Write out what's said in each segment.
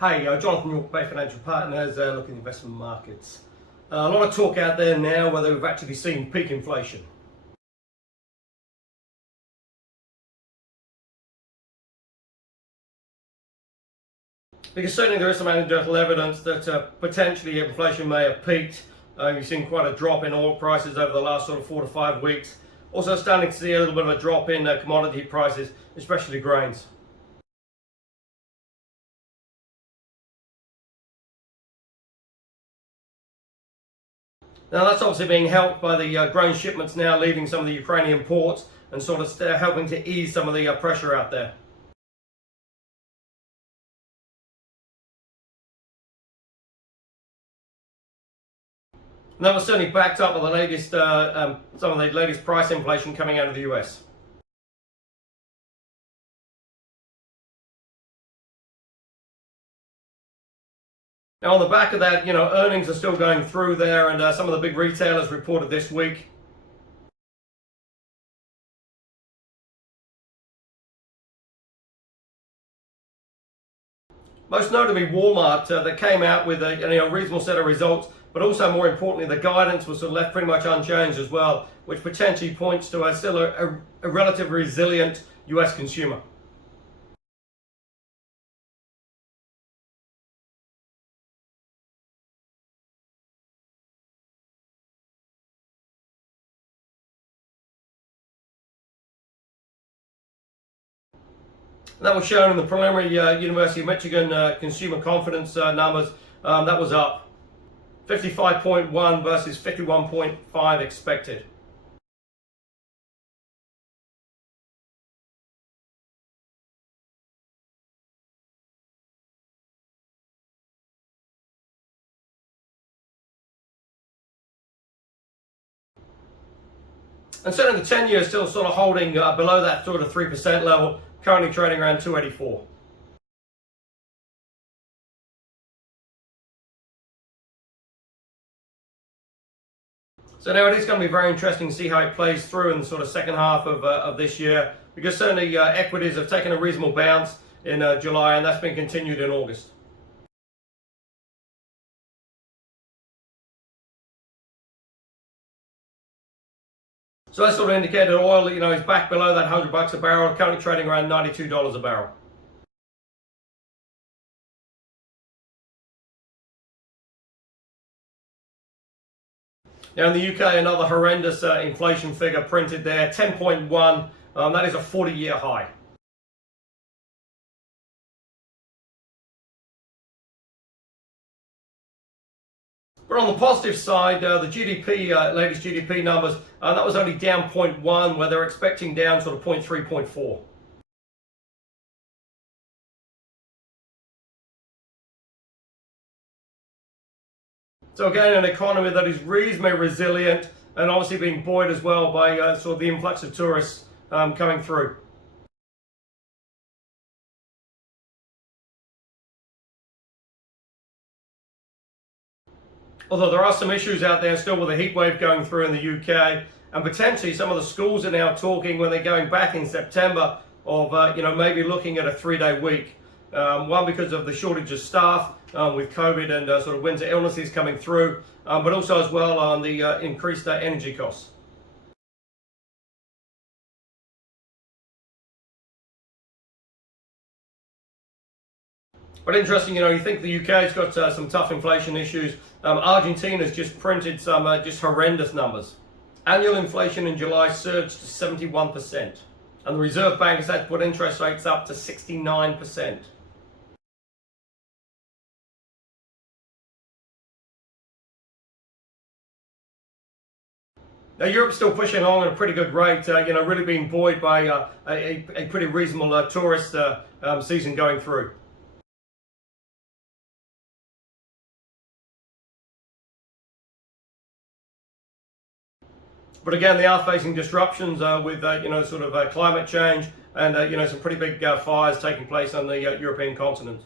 Hey, Jonathan York, Bay Financial Partners, looking at investment markets. A lot of talk out there now whether we've actually seen peak inflation. Because certainly there is some anecdotal evidence that potentially inflation may have peaked. You've seen quite a drop in oil prices over the last sort of 4 to 5 weeks. Also starting to see a little bit of a drop in commodity prices, especially grains. Now that's obviously being helped by the grain shipments now leaving some of the Ukrainian ports and sort of helping to ease some of the pressure out there. And that was certainly backed up by the latest, some of the latest price inflation coming out of the US. Now, on the back of that, earnings are still going through there, and some of the big retailers reported this week. Most notably, Walmart, that came out with a reasonable set of results, but also more importantly, the guidance was sort of left pretty much unchanged as well, which potentially points to still a relatively resilient US consumer. And that was shown in the preliminary University of Michigan consumer confidence numbers. That was up 55.1 versus 51.5 expected. And certainly the 10-year is still sort of holding below that sort of 3% level, currently trading around 284. So now it is going to be very interesting to see how it plays through in the sort of second half of this year, because certainly equities have taken a reasonable bounce in July, and that's been continued in August. So that sort of indicated oil, is back below that $100 a barrel, currently trading around $92 a barrel. Now in the UK, another horrendous inflation figure printed there, 10.1. That is a 40-year high. But on the positive side, the GDP, latest GDP numbers, that was only down 0.1, where they're expecting down sort of 0.3, 0.4. So again, an economy that is reasonably resilient and obviously being buoyed as well by sort of the influx of tourists coming through. Although there are some issues out there still with a heat wave going through in the UK, and potentially some of the schools are now talking when they're going back in September of maybe looking at a 3-day week. One, because of the shortage of staff with COVID and sort of winter illnesses coming through, but also as well on the increased energy costs. But interesting, you think the UK's got some tough inflation issues. Argentina's just printed some just horrendous numbers. Annual inflation in July surged to 71%, and the Reserve Bank has had to put interest rates up to 69%. Now Europe's still pushing along at a pretty good rate, really being buoyed by a pretty reasonable tourist season going through. But again, they are facing disruptions with sort of climate change and some pretty big fires taking place on the European continent.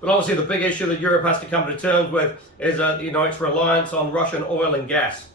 But obviously, the big issue that Europe has to come to terms with is its reliance on Russian oil and gas.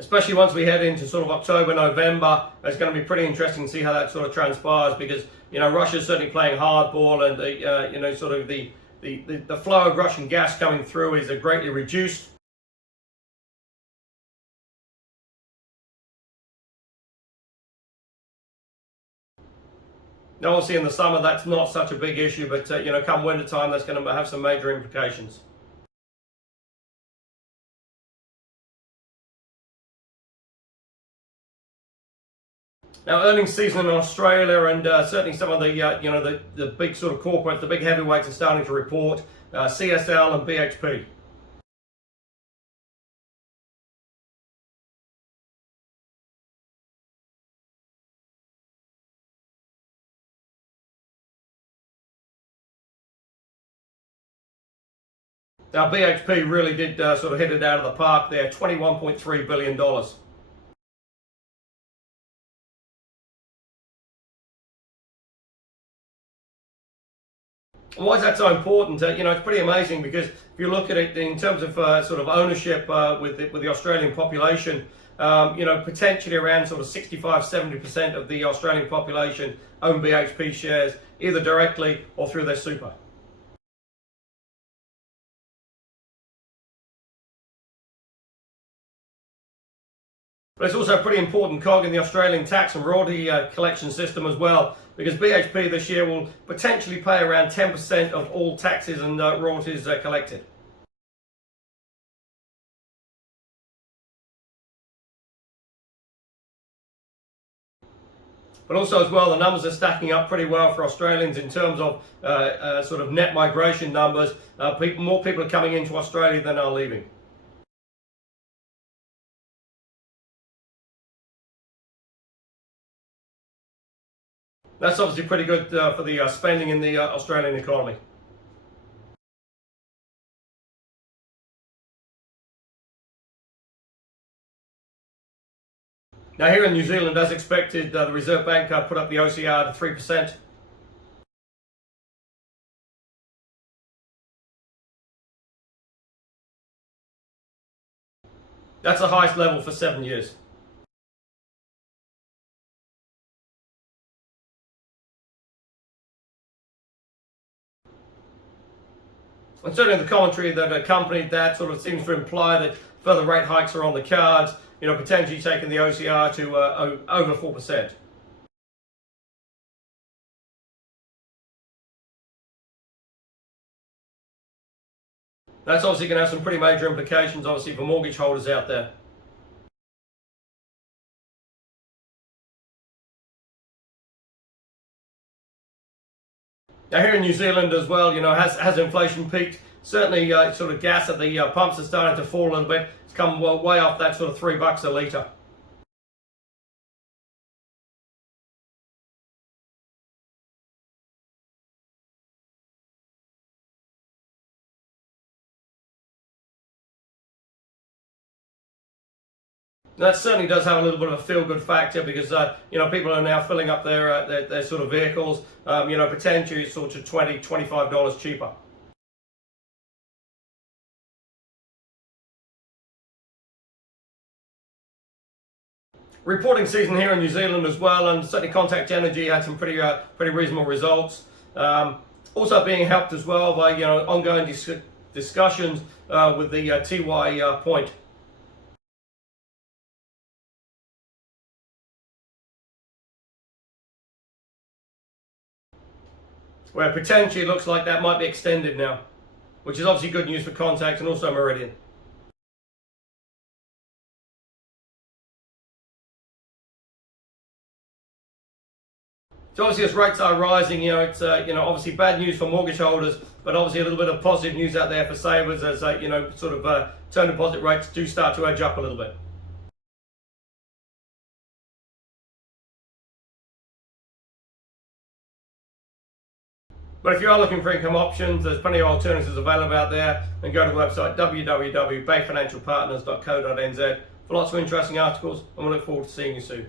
especially once we head into sort of October, November. It's going to be pretty interesting to see how that sort of transpires, because Russia's certainly playing hardball, and sort of the flow of Russian gas coming through is greatly reduced. Now, obviously in the summer that's not such a big issue, but come winter time that's going to have some major implications. Now, earnings season in Australia, and certainly some of the big sort of corporates, the big heavyweights are starting to report. CSL and BHP. Now, BHP really did sort of hit it out of the park there, $21.3 billion. Why is that so important? It's pretty amazing, because if you look at it in terms of sort of ownership with the Australian population, potentially around sort of 65-70% of the Australian population own BHP shares, either directly or through their super. But it's also a pretty important cog in the Australian tax and royalty collection system as well, because BHP this year will potentially pay around 10% of all taxes and royalties collected. But also as well, the numbers are stacking up pretty well for Australians in terms of sort of net migration numbers. More people are coming into Australia than are leaving. That's obviously pretty good for the spending in the Australian economy. Now, here in New Zealand, as expected, the Reserve Bank put up the OCR to 3%. That's the highest level for 7 years. And certainly the commentary that accompanied that sort of seems to imply that further rate hikes are on the cards, potentially taking the OCR to over 4%. That's obviously going to have some pretty major implications, obviously, for mortgage holders out there. Now, here in New Zealand as well, has inflation peaked? Certainly, sort of gas at the pumps are starting to fall a little bit. It's come way off that sort of $3 a litre. That certainly does have a little bit of a feel-good factor, because people are now filling up their sort of vehicles, potentially sort of $20, $25 cheaper. Reporting season here in New Zealand as well, and certainly Contact Energy had some pretty reasonable results. Also being helped as well by ongoing discussions with the Tiwai Point. Where potentially it looks like that might be extended now, which is obviously good news for Contact and also Meridian. So obviously as rates are rising, it's obviously bad news for mortgage holders, but obviously a little bit of positive news out there for savers as sort of term deposit rates do start to edge up a little bit. But if you are looking for income options, there's plenty of alternatives available out there. And go to the website www.bayfinancialpartners.co.nz for lots of interesting articles, and we look forward to seeing you soon.